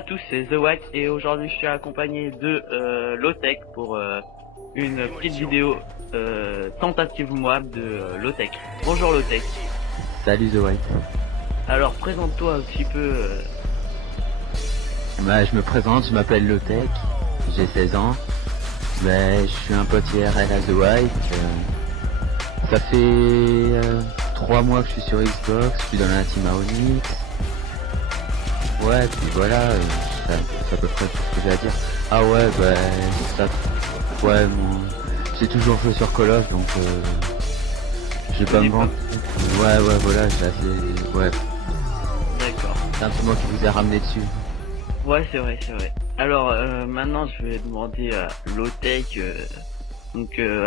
à tous, c'est The White et aujourd'hui je suis accompagné de Lotech pour une petite vidéo tentative moab de Lotech. Bonjour Lotech. Salut The White. Alors présente-toi un petit peu. Je me présente, je m'appelle Lotech, j'ai 16 ans. Je suis un pote IRL à The White. Ça fait 3 mois que je suis sur Xbox, je suis dans la team Onyx. Ouais, puis voilà, c'est à peu près tout ce que j'ai à dire. Ah ouais, j'ai toujours joué sur Call of, donc je vais pas me vendre. Ouais, voilà, j'ai assez... Ouais. D'accord. C'est un peu moi qui vous ai ramené dessus. Ouais, c'est vrai. Alors maintenant je vais demander à Lotech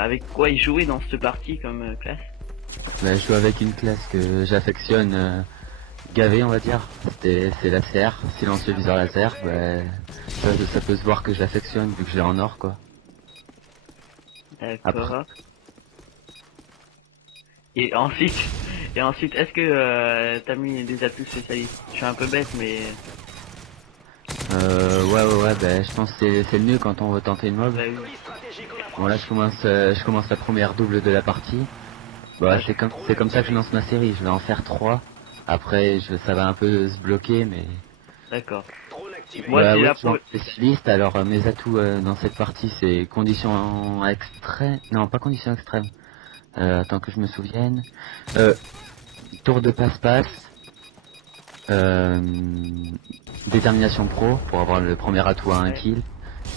avec quoi il jouait dans cette partie comme classe. Je joue avec une classe que j'affectionne gavé, on va dire. C'est la CR, silencieux viseur laser. Ça peut se voir que je l'affectionne vu que je l'ai en or, quoi. D'accord. Et ensuite, est-ce que t'as mis des atouts spécialistes? Je suis un peu bête, mais... Je pense que c'est le mieux quand on veut tenter une mob. Bah oui. Bon là, je commence la première double de la partie. C'est comme ça que je lance ma série. Je vais en faire 3. Après, ça va un peu se bloquer, mais... D'accord. Moi, c'est la première... spécialiste. Alors, mes atouts dans cette partie, c'est conditions extrêmes. Non, pas conditions extrêmes. Attends que je me souvienne. Tour de passe-passe. Détermination pro pour avoir le premier atout à 1 kill.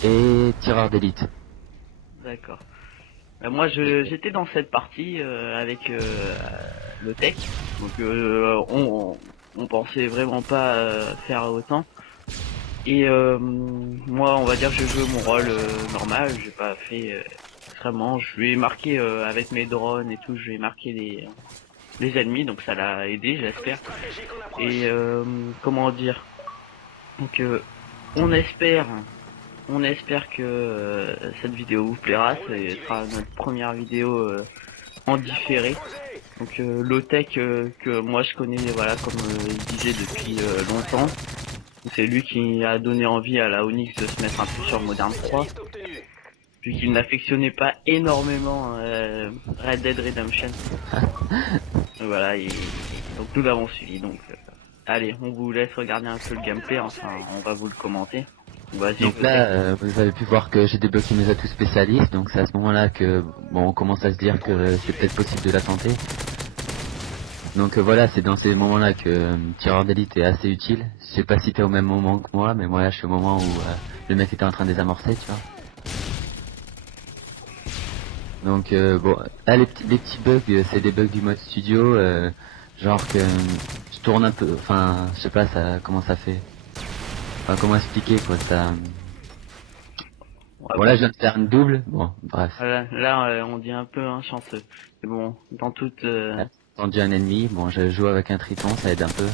Et tireur d'élite. D'accord. Moi, j'étais dans cette partie avec le tech. Donc, on pensait vraiment pas faire autant. Et moi, on va dire que je joue mon rôle normal. J'ai pas fait extrêmement. Je vais marquer avec mes drones et tout. Je vais marquer les ennemis, donc ça l'a aidé, j'espère. Et comment dire, donc on espère que cette vidéo vous plaira. Ce sera notre première vidéo en différé. Donc Lotech que moi je connais, voilà, comme il disait depuis longtemps. C'est lui qui a donné envie à la Onyx de se mettre un peu sur Modern 3, vu qu'il n'affectionnait pas énormément Red Dead Redemption. Voilà, donc nous l'avons suivi. Donc allez, on vous laisse regarder un peu le gameplay, enfin on va vous le commenter. Donc là, vous avez pu voir que j'ai débloqué mes atouts spécialistes, donc c'est à ce moment-là que on commence à se dire que c'est peut-être possible de la tenter. Donc voilà, c'est dans ces moments-là que tireur d'élite est assez utile. Je sais pas si t'es au même moment que moi, mais moi là je suis au moment où le mec était en train de désamorcer, tu vois. Donc là les petits bugs, c'est des bugs du mode studio, genre que je tourne un peu, enfin je sais pas comment ça fait. Enfin comment expliquer quoi ça. Voilà, je viens de faire une double, bon bref. Là on dit un peu un chanceux. Mais bon, dans toute... Tendu un ennemi, bon je joue avec un triton, ça aide un peu.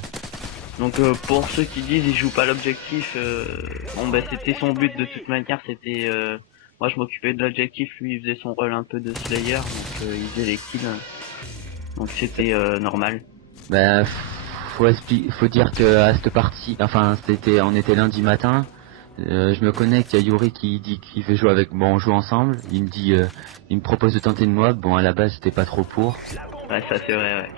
Donc pour ceux qui disent il joue pas l'objectif, c'était son but de toute manière, c'était... moi je m'occupais de l'objectif, lui il faisait son rôle un peu de Slayer, donc il faisait les kills. Donc c'était normal. Faut dire que à cette partie, enfin on était lundi matin, je me connecte, il y a Yuri qui dit qu'il veut jouer avec, bon on joue ensemble, il me propose de tenter une mob, bon à la base j'étais pas trop pour. Ouais ça c'est vrai, ouais.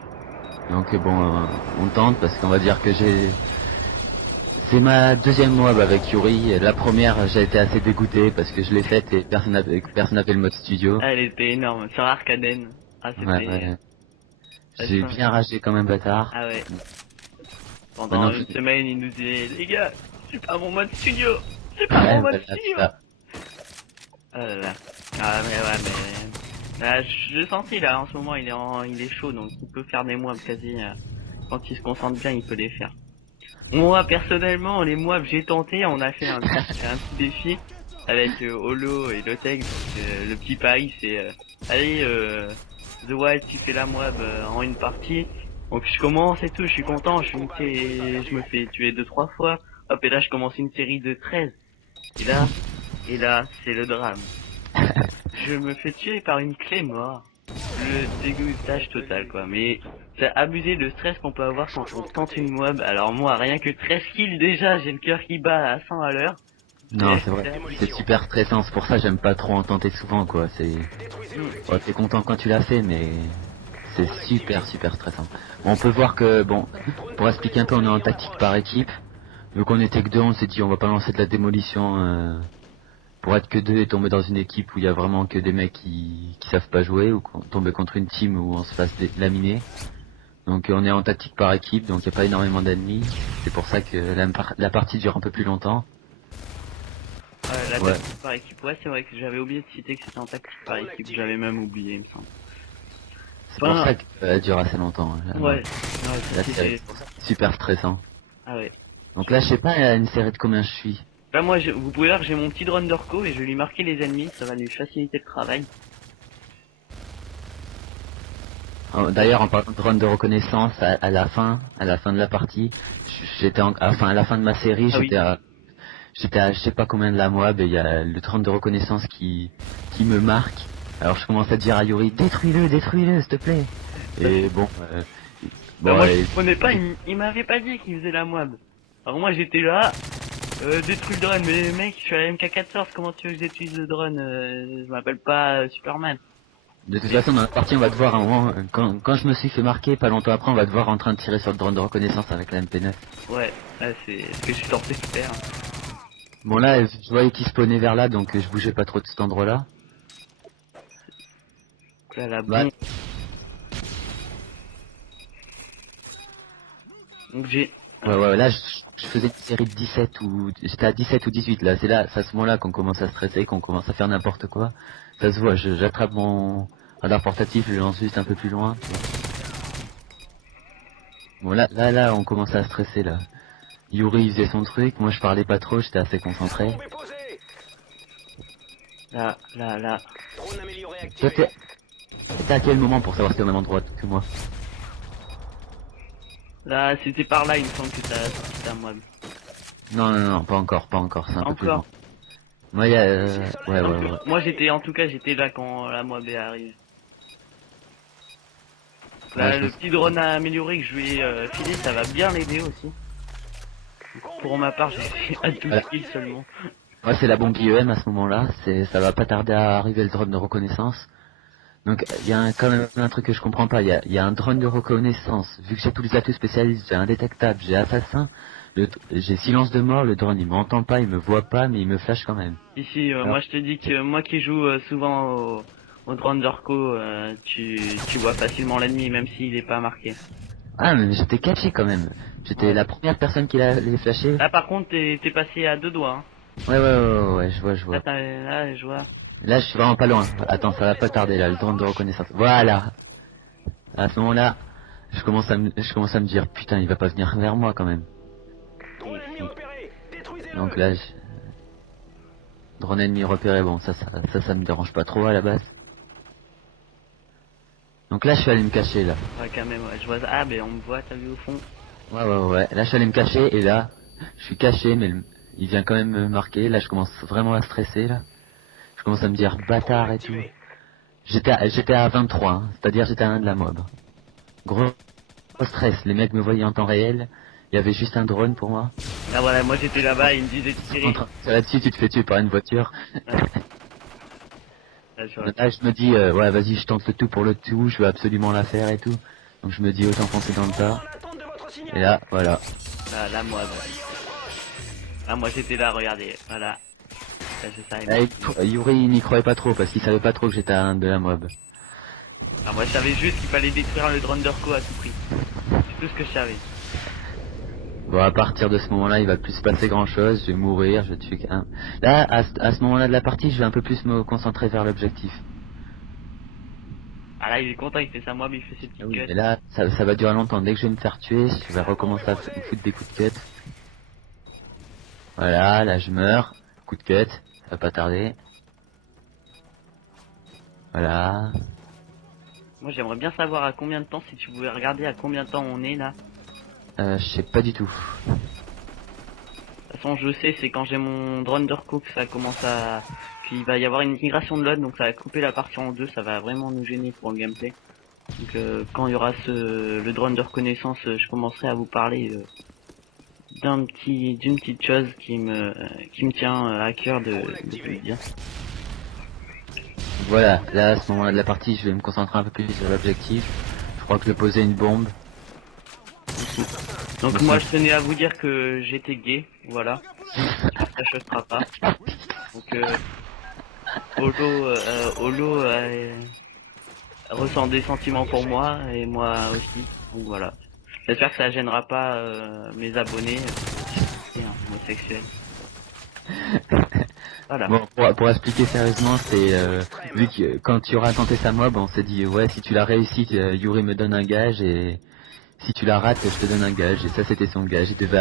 Donc on tente parce qu'on va dire que c'est ma deuxième mob avec Yuri. La première j'ai été assez dégoûté parce que je l'ai faite et personne n'avait le mode studio. Ah, elle était énorme, sur Arcaden. Ah c'était... Ouais. J'ai bien ragé comme un bâtard. Ah ouais. Pendant une semaine, il nous disait, les gars, c'est pas mon mode studio. C'est pas mon mode studio. Ah là là. Ah mais ouais, mais... Là, je l'ai senti là, en ce moment, il est chaud, donc il peut faire des mois quasi. Quand il se concentre bien, il peut les faire. Moi, personnellement, les mois que j'ai tenté, on a fait un petit défi avec Holo et Lotech. Donc, le petit pari, c'est, allez, The Wild, tu fais la moab en une partie. Donc je commence et tout, je suis content, je me fais tuer 2-3 fois. Hop, et là je commence une série de 13. Et là, c'est le drame. Je me fais tuer par une clé mort. Le dégoûtage total quoi. Mais c'est abusé le stress qu'on peut avoir quand on tente une mob. Alors moi, rien que 13 kills déjà, j'ai le cœur qui bat à 100 à l'heure. Non, c'est vrai. C'est super stressant. C'est pour ça que j'aime pas trop en tenter souvent, quoi. C'est. Ouais, t'es content quand tu l'as fait, mais c'est super stressant. Bon, on peut voir que, bon, pour expliquer un peu, on est en tactique par équipe. Vu qu'on était que deux, on s'est dit on va pas lancer de la démolition pour être que deux et tomber dans une équipe où il y a vraiment que des mecs qui savent pas jouer, ou tomber contre une team où on se fasse laminer. Donc on est en tactique par équipe, donc il n'y a pas énormément d'ennemis. C'est pour ça que la partie dure un peu plus longtemps. La Ouais. tactique par équipe, ouais, c'est vrai que j'avais oublié de citer que c'était en tactique par équipe, j'avais même oublié, il me semble. C'est pour ça qu'elle dure assez longtemps. Ouais, Là, c'est super stressant. Ah ouais. Donc là, je sais pas, il y a une série de combien je suis. Là, moi, vous pouvez voir que j'ai mon petit drone d'orco et je vais lui marquer les ennemis, ça va lui faciliter le travail. D'ailleurs, en parlant de drone de reconnaissance, à la fin de la partie, à la fin de ma série, j'étais à je sais pas combien de la moab et il y a le drone de reconnaissance qui me marque. Alors je commence à dire à Yuri, détruis-le, s'il te plaît. Et bon, moi je comprenais pas, il m'avait pas dit qu'il faisait la moab. Alors moi j'étais là, détruis le drone, mais mec, je suis à la MK14, comment tu veux que j'utilise le drone, je m'appelle pas Superman. De toute façon, dans la partie, on va te voir un moment, quand je me suis fait marquer, pas longtemps après, on va te voir en train de tirer sur le drone de reconnaissance avec la MP9. Ouais, là c'est ce que je suis tenté de faire. Bon là, je voyais qu'il spawnait vers là, donc je bougeais pas trop de cet endroit-là. Là, la bombe. Donc j'ai... Ouais, là, je faisais une série de 17 ou... J'étais à 17 ou 18, là. C'est à ce moment-là qu'on commence à stresser, qu'on commence à faire n'importe quoi. Ça se voit, j'attrape mon radar portatif, je le lance juste un peu plus loin. Bon, là, on commence à stresser, là. Yuri, il faisait son truc, moi je parlais pas trop, j'étais assez concentré. Là. Toi, t'es à quel moment pour savoir si t'es au même endroit que moi? Là, c'était par là, il me semble que t'as moi. Non, pas encore, c'est un peu plus loin. Moi, ouais. Moi, j'étais là quand la mob est arrivée. Là, le petit drone à améliorer que je lui ai filé, ça va bien l'aider aussi. Pour ma part, j'ai fait à 12 kills seulement. Ouais, c'est la bombe IEM à ce moment-là, ça va pas tarder à arriver le drone de reconnaissance. Donc il y a quand même un truc que je comprends pas, il y a un drone de reconnaissance, vu que j'ai tous les atouts spécialistes, j'ai indétectable, j'ai assassin, j'ai silence de mort, le drone il m'entend pas, il me voit pas, mais il me flash quand même. Ici, moi je te dis que moi qui joue souvent au drone d'orco, tu vois facilement l'ennemi même s'il est pas marqué. Ah mais j'étais caché quand même, j'étais la première personne qui l'avait flashé. Là par contre t'es passé à 2 doigts. Hein. Ouais, je vois. Là, je vois. Là, je suis vraiment pas loin. Attends, ça va pas tarder là, le drone de reconnaissance. Voilà. À ce moment-là, je commence à me dire, putain, il va pas venir vers moi quand même. Donc là, drone ennemi repéré, bon, ça me dérange pas trop à la base. Donc là, je suis allé me cacher là. Ouais, quand même, ouais. Je vois. Ah, mais on me voit, t'as vu au fond. Ouais. Là, je suis allé me cacher et là, je suis caché, mais il vient quand même me marquer. Là, je commence vraiment à stresser là. Je commence à me dire bâtard et tout. J'étais à 23, hein, c'est-à-dire j'étais à 1 de la mob. Gros stress, les mecs me voyaient en temps réel, il y avait juste un drone pour moi. Ah voilà, moi j'étais là-bas, il me disait de tirer. Là-dessus tu te fais tuer par une voiture. Ouais. Là je me dis, ouais vas-y je tente le tout pour le tout, je veux absolument la faire et tout. Donc je me dis autant foncer dans le tas. Et là, voilà. Là moi, ah moi j'étais là, regardez, voilà. Yuri il n'y croyait pas trop parce qu'il savait pas trop que j'étais à 1 de la mob. Ah moi je savais juste qu'il fallait détruire le drone d'orco à tout prix. C'est tout ce que je savais. Bon à partir de ce moment là il va plus se passer grand chose, je vais mourir, je vais tuer qu'un. Là à ce moment là de la partie je vais un peu plus me concentrer vers l'objectif. Ah là il est content, il fait sa mob, il fait ses petites cuts. Et là ça va durer longtemps, dès que je vais me faire tuer je vais recommencer à me foutre des coups de cut. Voilà, là je meurs, coup de cut, ça va pas tarder. Voilà. Moi j'aimerais bien savoir à combien de temps, si tu pouvais regarder à combien de temps on est là. Je sais pas du tout. De toute façon je sais, c'est quand j'ai mon drone d'orco que ça commence à... qu'il va y avoir une migration de load, donc ça va couper la partie en deux, ça va vraiment nous gêner pour le gameplay. Donc quand il y aura le drone de reconnaissance, je commencerai à vous parler d'une petite chose qui me tient à cœur de vous dire. Voilà, là à ce moment-là de la partie, je vais me concentrer un peu plus sur l'objectif. Je crois que je vais poser une bombe. Donc moi je tenais à vous dire que j'étais gay, voilà. Ça choquera pas. Donc Olo ressent des sentiments pour moi et moi aussi. Donc voilà. J'espère que ça gênera pas mes abonnés homosexuels. Voilà. Bon, pour expliquer sérieusement, c'est vu que quand tu auras tenté sa mob, on s'est dit ouais, si tu l'as réussi, Yuri me donne un gage, et si tu la rates, je te donne un gage. Et ça, c'était son gage. Il devait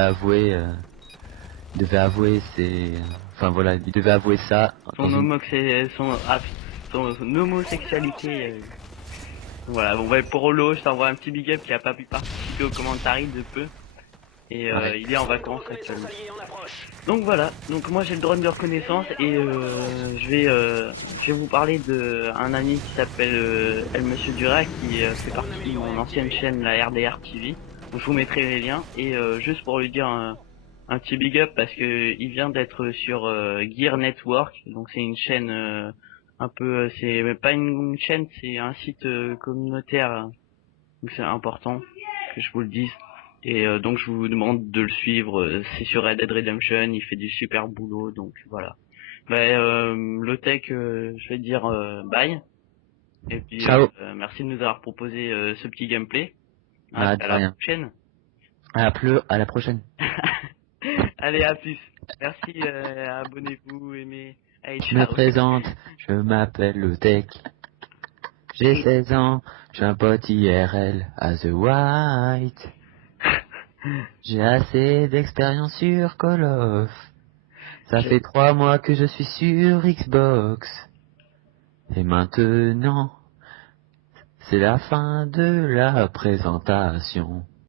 avouer ses, enfin voilà, il devait avouer ça. Son homosexualité. Voilà, bon bah, pour Olo, je t'envoie un petit big up qui a pas pu participer au commentary de peu. Et Ouais. il est en vacances actuellement. Donc voilà, donc moi j'ai le drone de reconnaissance et je vais vous parler de un ami qui s'appelle El Monsieur Dura qui fait partie de mon ancienne chaîne, la RDR TV. Donc je vous mettrai les liens et juste pour lui dire un petit big up parce que il vient d'être sur Gear Network, donc c'est une chaîne un peu, c'est pas une chaîne, c'est un site communautaire, hein. Donc c'est important que je vous le dise. Et donc je vous demande de le suivre, c'est sur Red Dead Redemption, il fait du super boulot, donc voilà. Le tech, je vais dire bye. Et puis Ciao. merci de nous avoir proposé ce petit gameplay. Bah, de À la rien. prochaine. À la prochaine. Allez, à plus. Merci, abonnez-vous, aimez. Allez, Je me ciao. présente, je m'appelle le Tech. J'ai 16 ans, j'ai un pote IRL à The White. J'ai assez d'expérience sur Call of. Ça fait 3 mois que je suis sur Xbox. Et maintenant, c'est la fin de la présentation.